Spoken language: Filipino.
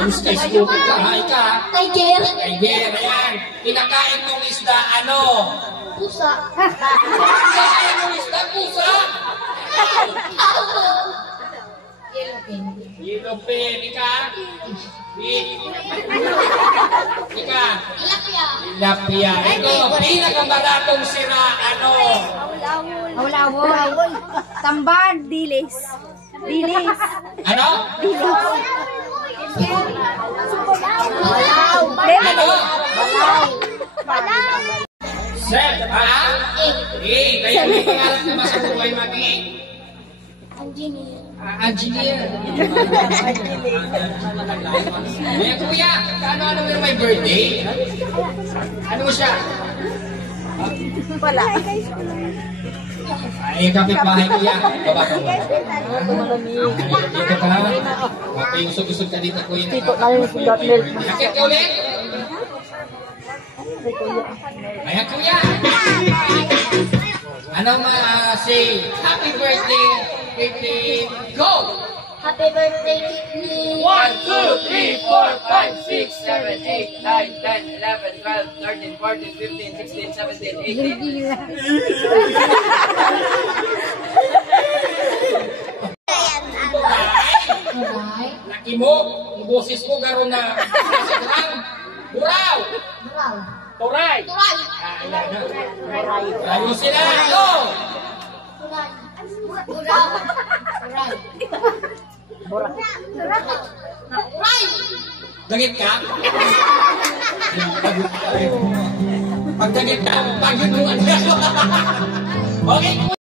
Ang stupid ka, hi ka. Tiger. Tiger, ayan. Pinakain mong isda, ano? Pusa. Pinakain mong isda, pusa? Yellow pin. Yellow pin, ika? Ika? Tilapia. Tilapia. Ito, pinakabaratong sira, ano? Awul-awul. Tamban, dilis. Dilis. Ano? Balaw. Ano? Balaw. Sir, ha? Kaya may pangarap naman sa buhay mag-i? Engineer. Engineer. Kuya, kuya, ano mo may birthday? Ano mo siya? Wala. Ay, kapitbahay ko yan. Baba ka mo. Dito ka. Usog-usog ka dito, kuya. Akit ka ulit. Ayan, kuya. Ano say happy birthday, go! Happy birthday, Kidney. 1, 2, 3, 4, 5, 6, 7, 8, 9, 10, 11, 12, 13, 14, 15, 16, 17, 18. Laki mo, boses mo garo na buraw! Buraw. Turay! Turay. Ayan na. Ayaw sila! Go! Turay. Buraw. Turay. Turay. Dagit ka? Pag dagit ka, pag yun mo. Okay.